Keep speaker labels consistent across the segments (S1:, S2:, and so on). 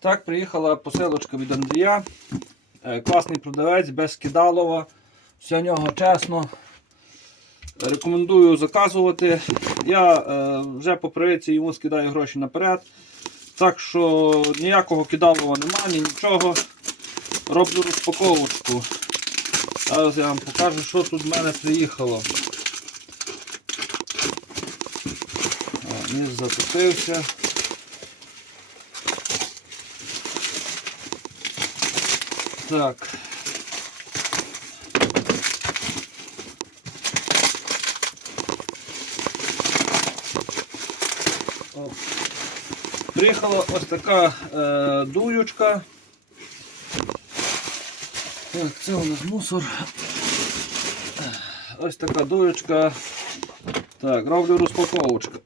S1: Так, приїхала посилочка від Андрія. Е, Класний продавець, без кидалова. Все в нього чесно. Рекомендую заказувати. Я е, вже по привиці йому скидаю гроші наперед. Так що ніякого кидалова немає, ні нічого. Роблю розпаковочку. Зараз я вам покажу, що тут в мене приїхало. О, Ніс затопився. Так. О. Приїхала ось така дуючка. Так, це у нас мусор. Ось така дуючка. Так, роблю розпаковочку.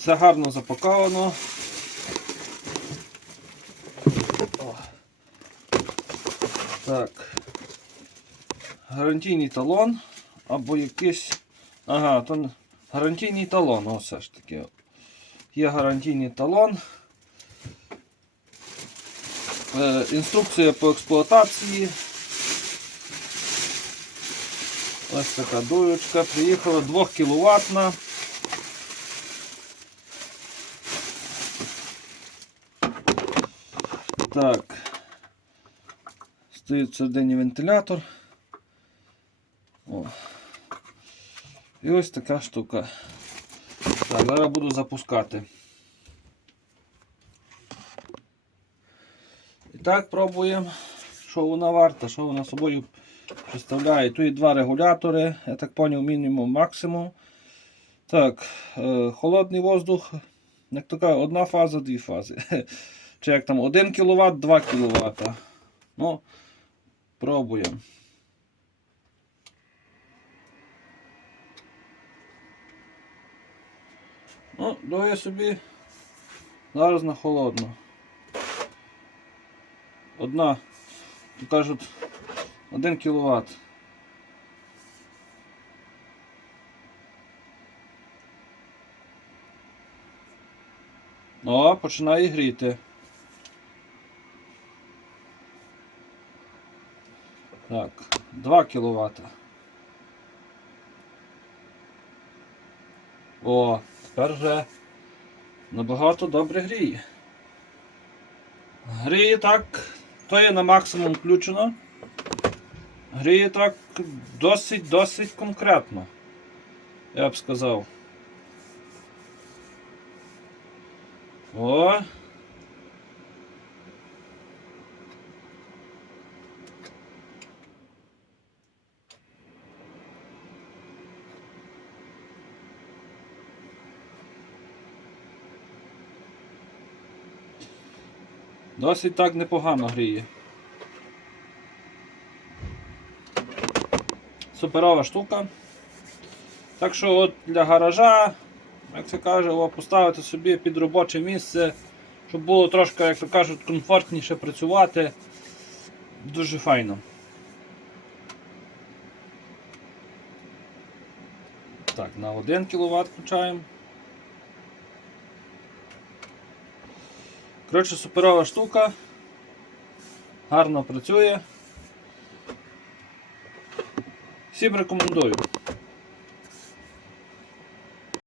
S1: Все гарно запаковано. Так. Гарантійний талон або якийсь. Ага, то гарантійний талон, о, все ж таки. Є гарантійний талон. Е, інструкція по експлуатації. Ось така дуючка. Приїхала 2 кВт. Так. Стоїть всередині вентилятор. О. І ось така штука. Так, зараз буду запускати. І так, пробуємо, що вона варта, що вона собою представляє. Тут є два регулятори, я так зрозумів, мінімум, максимум. Так, е, холодний воздух, як така одна фаза, дві фази. Чи як там 1 кВт, 2 кВт. Ну, пробуємо. Ну, дує собі зараз на холодно. Одна, кажуть, 1 кВт. О, починає гріти. Так, 2 кВт. О, тепер вже набагато добре гріє. Гріє так, то є на максимум включено. Гріє так досить-досить конкретно. Я б сказав. О! Досить так непогано гріє. Суперова штука. Так що от для гаража, як це каже, поставити собі під робоче місце, щоб було трошки, як то кажуть, комфортніше працювати. Дуже файно. Так, на 1 кВт включаємо. Коротше, суперова штука. Гарно працює. Всім рекомендую.